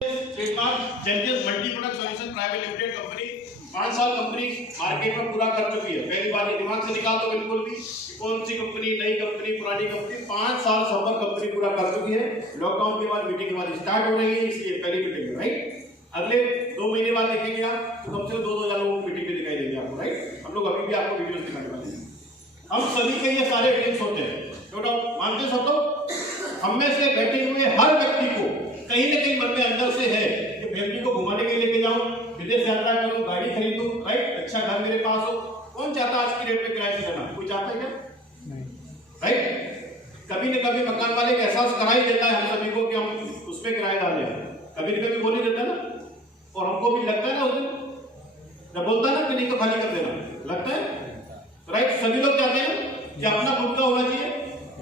Trademark gorgeous multi product solution private limited company 5 साल company market में पूरा कर चुकी है। पहली बार दिमाग से निकाल दो बिल्कुल भी कौन सी कंपनी, नई कंपनी, पुरानी कंपनी, 5 साल सफर कंपनी पूरा कर चुकी है। लॉकडाउन के बाद मीटिंग हमारी स्टार्ट हो रही है, इसलिए पहली मीटिंग है राइट। अगले 2 महीने बाद देखेंगे आप तो कम से कम 2-2 लोगों को मीटिंग में दिखाई देंगे आपको राइट। हम लोग अभी भी आपको वीडियोस दिखाने वाले हैं। हम सभी के ये सारे ड्रीम्स होते हैं, नो डाउट मानते सब तो हम में से बैठे हुए हर व्यक्ति को कहीं ना कहीं मन में अंदर से है कि फैमिली को घुमाने के लिए लेके जाऊं, विदेश यात्रा करूं, गाड़ी खरीदूं राइट, अच्छा घर मेरे पास हो। कौन चाहता है आज की डेट में किराए से रहना? कोई चाहता है क्या? नहीं राइट। कभी न कभी मकान वाले का एहसास करा ही देता है हम सभी को कि हम उस पर किराया डाल दें, कभी न कभी बोल ही देता है ना, और हमको भी लगता है ना उस दिन जब बोलता है ना कि नहीं तो खाली कर देना, लगता है राइट। सभी लोग चाहते हैं कि अपना खुद का होना चाहिए,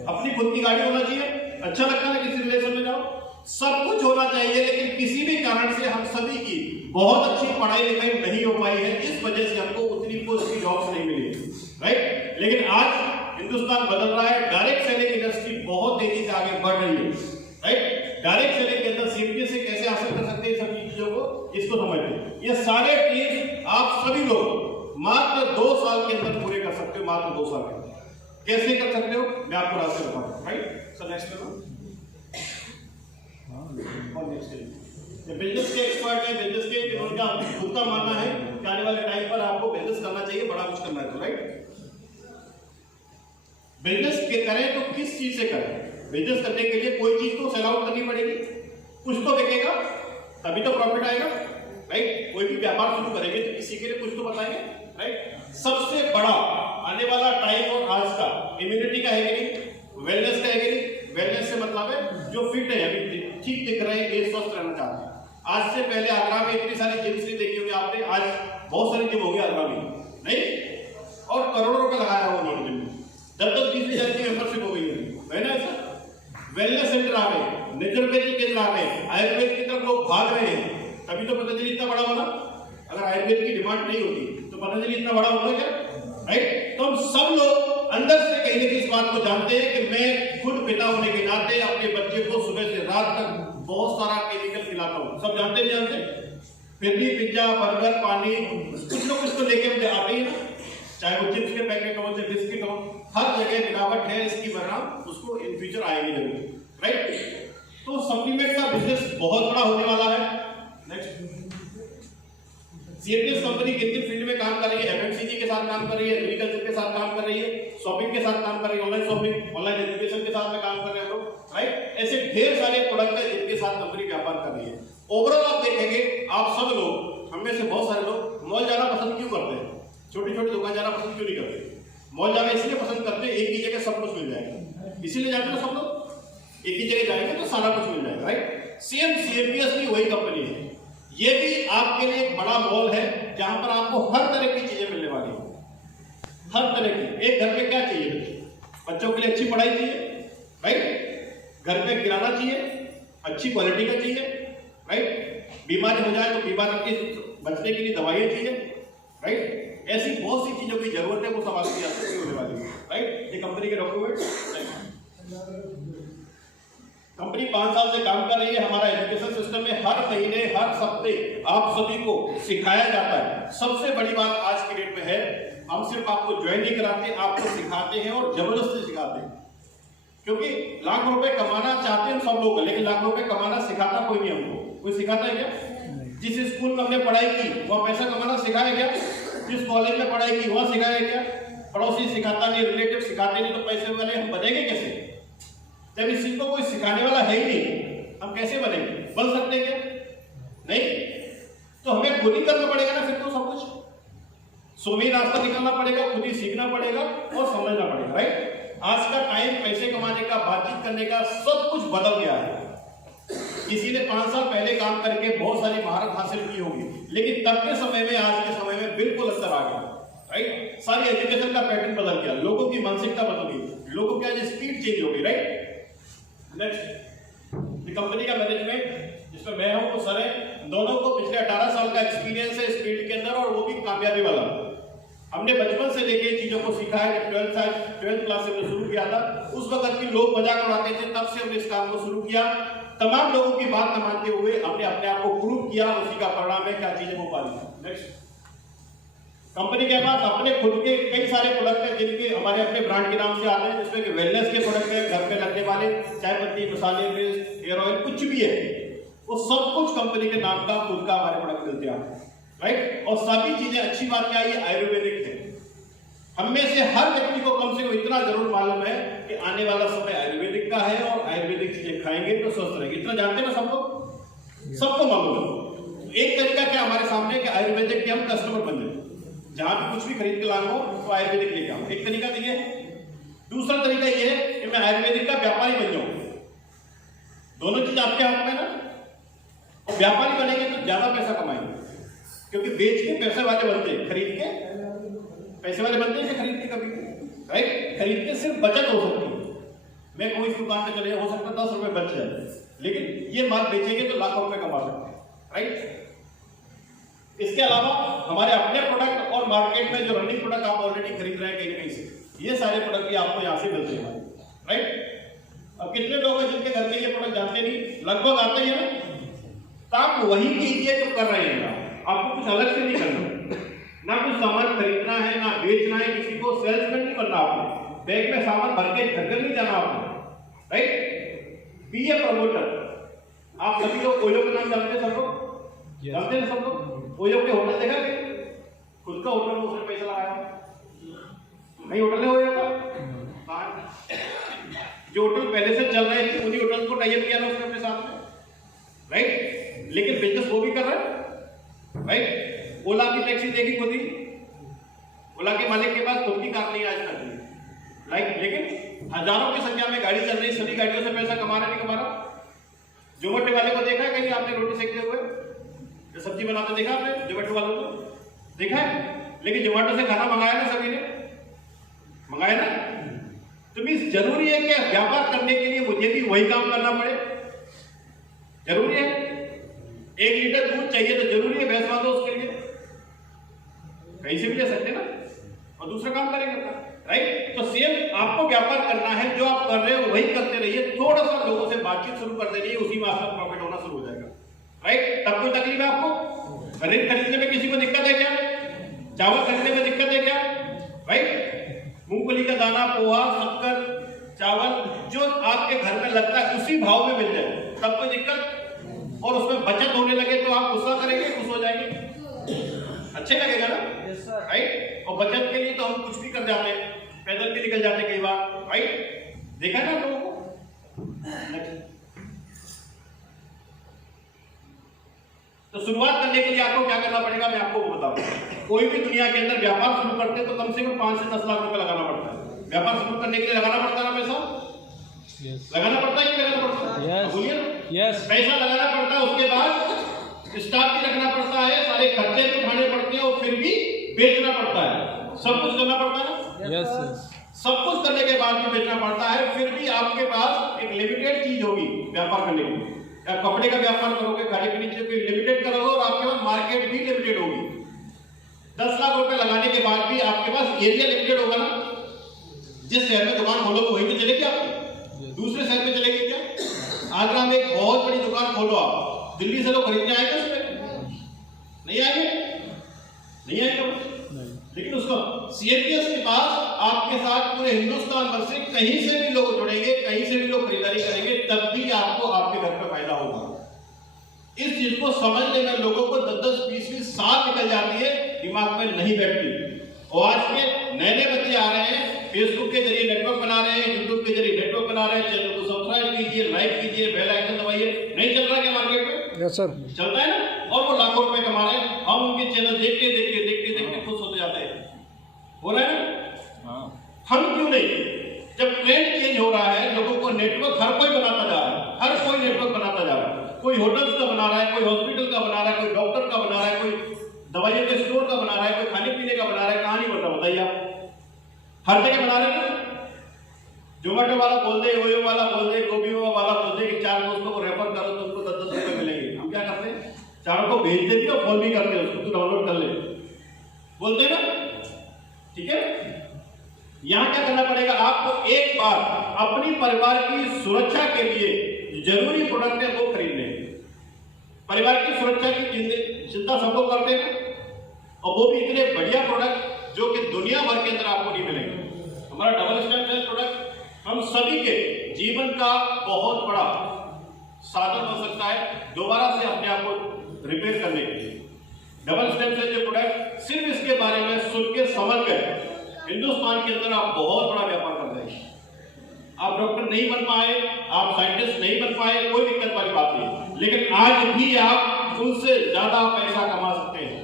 अपनी खुद की गाड़ी होना चाहिए, अच्छा लगता है किसी रिलेशन में जाओ, सब कुछ होना चाहिए। लेकिन किसी भी कारण से हम सभी की बहुत अच्छी पढ़ाई लिखाई नहीं हो पाई है, इस वजह से हमको उतनी पोस्ट की जॉब्स नहीं मिली राइट। लेकिन आज हिंदुस्तान बदल रहा है, डायरेक्ट सेलिंग इंडस्ट्री बहुत तेजी से आगे बढ़ रही है राइट। डायरेक्ट सेलिंग के अंदर सीपीए से कैसे हासिल कर सकते हैं सभी चीजों को, इसको समझते हैं। ये सारे टीम्स आप सभी लोग मात्र 2 साल के अंदर पूरे कर सकते हो, मात्र 2 साल के अंदर। कैसे कर सकते हो मैं आपको रास्ते बताऊंगा राइट। सर नेक्स्ट करो। बिजनेस के एक्सपर्ट है, बिजनेस के जिनका खुद का मानना है कि आने वाले टाइम पर आपको बिजनेस करना चाहिए, बड़ा कुछ करना है तो राइट। बिजनेस के करें तो किस चीज से करें? बिजनेस करने के लिए कोई चीज तो सेल आउट करनी पड़ेगी, कुछ तो बिकेगा तभी तो प्रॉफिट आएगा राइट। कोई भी व्यापार शुरू करेंगे तो किसी के लिए कुछ तो बताएंगे राइट। सबसे बड़ा आने वाला टाइम और आज का इम्यूनिटी का है कि नहीं, वेलनेस का है कि नहीं। वेलनेस से मतलब है जो फिट है, अभी ठीक दिख रहे हैं, ये स्वस्थ रहना चाहते हैं। आज से पहले आगरा में इतनी सारी जिम्स नहीं देखी होगी आपने, आज बहुत सारी जिम हो गई आगरा में नहीं, और करोड़ों रुपए लगाया हुआ उन्होंने जिम में, 10-20 हजार की मेंबरशिप हो गई है ना। ऐसा वेलनेस सेंटर आ गए, नेचुरोपैथी केंद्र आ गए, आयुर्वेद की तरफ लोग भाग रहे हैं, तभी तो पतंजलि इतना बड़ा बना। अगर आयुर्वेद की डिमांड नहीं होती तो पतंजलि इतना बड़ा होता क्या राइट। तो हम सब लोग अंदर से कहीं ना कहीं इस बात को जानते हैं कि मैं खुद पिता होने के नाते अपने बच्चे को सुबह से रात तक बहुत सारा केमिकल खिलाता हूँ, सब जानते नहीं जानते, फिर भी पिज्जा बर्गर पानी कुछ ना कुछ तो लेके मुझे आते ही ना, चाहे वो चिप्स के पैकेट हो चाहे बिस्किट हो, हर जगह मिलावट है, इसकी परिणाम उसको इन फ्यूचर आएगी जरूर राइट। तो सप्लीमेंट का बिजनेस बहुत बड़ा होने वाला है। नेक्स्ट सीएपीएस कंपनी कितनी फील्ड में काम कर रही है? एफएमसीजी के साथ काम कर रही है, एग्रीकल्चर के साथ काम कर रही है, शॉपिंग के साथ काम कर रही है, ऑनलाइन शॉपिंग, ऑनलाइन एजुकेशन के साथ में काम कर रहे हैं लोग राइट। ऐसे ढेर सारे प्रोडक्ट है जिनके साथ कंपनी व्यापार कर रही है। ओवरऑल आप देखेंगे, आप सब लोग, हम में से बहुत सारे लोग मॉल जाना पसंद क्यों करते हैं? छोटी छोटी दुकान जाना पसंद क्यों नहीं करते? मॉल जाना इसलिए पसंद करते हैं, एक ही जगह सब कुछ मिल जाएगा, इसीलिए जाते हैं सब लोग, एक ही जगह जाएंगे तो सारा कुछ मिल जाएगा राइट। सेम सीएपीएस भी वही कंपनी है, ये भी आपके लिए एक बड़ा मॉल है जहां पर आपको हर तरह की चीजें मिलने वाली है, हर तरह की। एक घर में क्या चाहिए? बच्चों के लिए अच्छी पढ़ाई चाहिए राइट, घर पे किराना चाहिए, अच्छी क्वालिटी का चाहिए राइट, बीमारी हो जाए तो बीमारी के बचने के लिए दवाइयां चाहिए राइट। ऐसी बहुत सी चीजों की जरूरत है, वो सब आपकी यहाँ से होने वाली है राइट। ये कंपनी के डॉक्यूमेंट। कंपनी 5 साल से काम कर रही है। हमारा एजुकेशन सिस्टम में हर महीने हर हफ्ते आप सभी को सिखाया जाता है। सबसे बड़ी बात आज की डेट में है, हम सिर्फ आपको ज्वाइन नहीं कराते, आपको सिखाते हैं और जबरदस्ती सिखाते हैं, क्योंकि लाख रुपए कमाना चाहते हैं सब लोग, लेकिन लाख रुपए कमाना सिखाता कोई नहीं हमको। कोई सिखाता है क्या? जिस स्कूल में हमने पढ़ाई की वहाँ पैसा कमाना सिखाया क्या? जिस कॉलेज में पढ़ाई की वहाँ सिखाया क्या? पड़ोसी सिखाता नहीं, रिलेटिव सिखाते नहीं, तो पैसे वाले हम बनेंगे कैसे? जब इस चीज को कोई सिखाने वाला है ही नहीं, हम कैसे बनेंगे? बन सकते हैं क्या? नहीं। तो हमें खुद ही करना पड़ेगा ना फिर तो सब कुछ, सुबह रास्ता निकालना पड़ेगा, खुद ही सीखना पड़ेगा और समझना पड़ेगा राइट। आज का टाइम पैसे कमाने का, बातचीत करने का, सब कुछ बदल गया है। किसी ने 5 साल पहले काम करके बहुत सारी महारत हासिल की होगी, लेकिन तब के समय में आज के समय में बिल्कुल अंतर आ गया राइट। सारी एजुकेशन का पैटर्न बदल गया, लोगों की मानसिकता बदल गई, लोगों की आज स्पीड चेंज हो गई राइट। नेक्स्ट कंपनी का मैनेजमेंट, जिसमें मैं हूं वो सर है, दोनों को पिछले 18 साल का एक्सपीरियंस है इस फील्ड के अंदर, और वो भी कामयाबी वाला। हमने बचपन से लेके चीजों को सीखा है। जब 12th क्लास से हमने शुरू किया था, उस वक्त भी लोग मजाक उड़ाते थे, तब से हमने इस काम को शुरू किया। तमाम लोगों की बात न मानते हुए हमने अपने आप को प्रूव किया, उसी का परिणाम है क्या चीजें हो पा रही है। नेक्स्ट, कंपनी के पास अपने खुद के कई सारे प्रोडक्ट हैं जिनके हमारे अपने ब्रांड के नाम से आते हैं, जिसमें कि वेलनेस के प्रोडक्ट है, घर पे लगने वाले चाय पत्ती, मसाले, पेस्ट, हेयर ऑयल, कुछ भी है वो सब कुछ कंपनी के नाम का खुद का हमारे प्रोडक्ट मिलते हैं, राइट। और सभी चीजें, अच्छी बात क्या है, आयुर्वेदिक है। हम में से हर व्यक्ति को कम से कम इतना जरूर मालूम है कि आने वाला समय आयुर्वेदिक का है और आयुर्वेदिक चीजें खाएंगे तो स्वस्थ रहेंगे। इतना जानते हैं ना सब लोग, सबको मालूम है। एक तरीका क्या हमारे सामने कि आयुर्वेदिक के हम कस्टमर बन जाए, जहां भी कुछ भी खरीद के लाऊं तो आयुर्वेदिक लेके आऊं, एक तरीका तो ये है। दूसरा तरीका ये है कि मैं आयुर्वेदिक का व्यापारी बन जाऊं। दोनों चीज आपके हाथ में ना, और व्यापारी बनेंगे तो ज्यादा पैसा कमाएंगे, क्योंकि बेच के पैसे वाले बनते हैं, खरीद के पैसे वाले बनते हैं, खरीद के कभी, राइट। खरीद के सिर्फ बचत हो सकती है। मैं कोई दुकान पे चले, हो सकता है 10 रुपए बच जाए, लेकिन ये माल बेचेंगे तो लाखों रुपए कमा सकते हैं, राइट। इसके अलावा हमारे अपने प्रोडक्ट और मार्केट में जो रनिंग प्रोडक्ट आप ऑलरेडी खरीद रहे हैं कहीं कहीं से, ये सारे प्रोडक्ट भी आपको यहाँ से मिलते हैं, राइट। अब कितने लोग हैं जिनके घर के ये प्रोडक्ट जानते नहीं, लगभग आते ही है ना। तो आप वही कीजिए जो कर रहे हैं, आपको कुछ अलग से नहीं करना, ना कुछ सामान खरीदना है, ना बेचना है, किसी को सेल्समैन नहीं बनना आपने, बैग में सामान भर के घर नहीं जाना आपने, राइट। बी ए प्रमोटर। आप सभी लोग ओयो का नाम जानते हैं, सब लोग जानते हैं, सब लोग ओयो के होटल देखा कि खुद का होटल उसने पैसा लगाया नहीं, होटल है ओयो का, जो होटल पहले से चल रहे थे उन्हीं होटल को टाइप किया ना उसने अपने साथ में, राइट। लेकिन बिजनेस वो भी कर रहा है, राइट। ओला की टैक्सी देखी खुद ही, ओला के मालिक के पास खुद की कार नहीं आज तक, राइट। लेकिन हजारों की संख्या में गाड़ी चल रही, सभी गाड़ियों से पैसा कमा रहा नहीं कमा रहा। जोमेटो वाले को देखा है कहीं आपने रोटी सेकते हुए, जो सब्जी बनाते देखा आपने जोमेटो वालों को देखा है? लेकिन जोमेटो से खाना मंगाया ना, सभी ने मंगाया ना। तो मीन्स जरूरी है कि व्यापार करने के लिए मुझे भी वही काम करना पड़े, जरूरी है। 1 लीटर दूध चाहिए तो जरूरी है भैंस बांधो उसके लिए, कहीं से भी ले सकते ना, और दूसरा काम करेंगे, राइट। तो सेम आपको व्यापार करना है, जो आप कर रहे हो वही करते रहिए, थोड़ा सा लोगों से बातचीत शुरू कर देनी है, उसी में आपका प्रॉफिट होना शुरू हो जाएगा, राइट। तब कोई तकलीफ है आपको? खरीदने में किसी को दिक्कत है क्या? चावल खरीदने में दिक्कत है क्या? राइट। मूंगफली का दाना, पोहा, शक्कर, चावल जो आपके घर में लगता है उसी भाव में मिल जाए, तब कोई दिक्कत, और उसमें बचत होने लगे तो आप गुस्सा करेंगे, खुश हो जाएंगे, अच्छे लगेगा ना, राइट। और बचत के लिए तो हम कुछ भी कर जाते हैं, पैदल भी निकल जाते हैं कई बार, राइट। देखा ना लोगों को। तो शुरुआत करने के लिए आपको क्या करना पड़ेगा, मैं आपको बताऊं। कोई भी दुनिया के अंदर व्यापार शुरू करते तो कम से कम 5 से 10 लाख रुपए लगाना पड़ता है। व्यापार शुरू करने के लिए लगाना पड़ता है ना पैसा, लगाना पड़ता है कि लगाना पड़ता है, बोलिए। पैसा लगाना पड़ता है, उसके बाद स्टाफ भी रखना पड़ता है, सारे खर्चे भी उठाने पड़ते हैं, और फिर भी बेचना पड़ता है, सब कुछ करना पड़ता है ना। सब कुछ करने के बाद भी बेचना पड़ता है, फिर भी आपके पास एक लिमिटेड चीज होगी व्यापार करने के लिए। कपड़े का व्यापार करोगे, खाने पीने की लिमिटेड करोगे, और आपके पास मार्केट भी लिमिटेड होगी। 10 लाख रुपए लगाने के बाद भी आपके पास एरिया लिमिटेड होगा ना। जिस शहर में दुकान खोलोगे वहीं तो चलेगी आपकी, दूसरे शहर में चलेगी क्या? आगरा में एक बहुत बड़ी दुकान खोलो आप, दिल्ली से लोग खरीदने आएंगे उसमें? नहीं आएंगे, नहीं आएंगे। लेकिन उसको सीएपीएस के पास आपके साथ पूरे हिंदुस्तान भर से कहीं से भी लोग जुड़ेंगे, कहीं से भी लोग खरीदारी करेंगे, तब भी आपको आपके घर पे फायदा होगा। इस चीज को समझने में लोगों को 10-10, 20-20 साल निकल जाती है, दिमाग में नहीं बैठती। और आज के नए नए बच्चे आ रहे हैं, फेसबुक के जरिए नेटवर्क बना रहे हैं, यूट्यूब के जरिए नेटवर्क बना रहे हैं, चैनल को सब्सक्राइब कीजिए, लाइक कीजिए, बेल आइकन दबाइए। नहीं चल रहा क्या मार्केट में? यस सर, चलता है ना, और वो लाखों रुपए कमा रहे हैं। हम उनके चैनल देखते देखते देखते देखते खुश होते जाते हैं, हो रहा है ना। हम क्यों नहीं? जब ट्रेंड चेंज हो रहा है, लोगों को नेटवर्क हर कोई बनाता जा रहा है, हर कोई नेटवर्क बनाता जा रहा है। कोई होटल्स का बना रहा है, कोई हॉस्पिटल का बना रहा है, कोई डॉक्टर का बना रहा है, कोई दवाइयों के स्टोर का बना रहा है, कोई खाने पीने का बना रहा है। कहां नहीं बन रहा बताइए आप? हर जगह बना रहे हैं। जोमेटो वाला बोल दे, ओयो वाला बोल दे, गोबी वाला बोल दे कि 4 दोस्तों को रेफर करो तो उनको 10-10 रुपए मिलेंगे। हम क्या करते हैं? 4 को भेज देते और फोन भी करते हैं उसको, तू डाउनलोड कर ले, बोलते हैं ना, ठीक है। यहां क्या करना पड़ेगा आपको? एक बार अपनी परिवार की सुरक्षा के लिए जरूरी प्रोडक्ट है वो खरीद लें। परिवार की सुरक्षा की चिंता सब लोग करते हैं, और वो भी इतने बढ़िया प्रोडक्ट जो कि दुनिया भर के अंदर आपको नहीं मिलेंगे। हमारा डबल स्टेम सेल प्रोडक्ट हम सभी के जीवन का बहुत बड़ा साधन हो सकता है दोबारा से अपने आप को रिपेयर करने के लिए। डबल स्टेम सेल जो प्रोडक्ट, सिर्फ इसके बारे में सुन के समझ कर हिंदुस्तान के अंदर आप बहुत बड़ा व्यापार कर रहे हैं। आप डॉक्टर नहीं बन पाए, आप साइंटिस्ट नहीं बन पाए, कोई दिक्कत वाली बात नहीं, लेकिन आज भी आप उनसे ज्यादा पैसा कमा सकते हैं।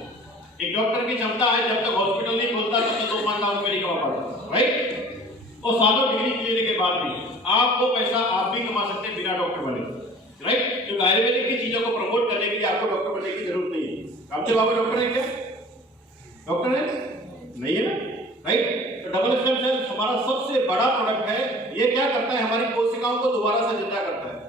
एक डॉक्टर की क्षमता है जब तक हॉस्पिटल नहीं खोलता तब तक 2-5 लाख रुपए नहीं कमा पाता, राइट। और सालों डिग्री लेने के बाद भी आप वो पैसा आप भी कमा सकते हैं बिना डॉक्टर बने, राइट। क्योंकि आयुर्वेदिक की चीजों को प्रमोट करने के लिए आपको डॉक्टर बनने की जरूरत नहीं है। रामदेव बाबा डॉक्टर है क्या? डॉक्टर है नहीं है ना, राइट। तो डबल स्टेम सेल हमारा सबसे बड़ा प्रोडक्ट है। ये क्या करता है, हमारी कोशिकाओं को दोबारा से जिंदा करता है।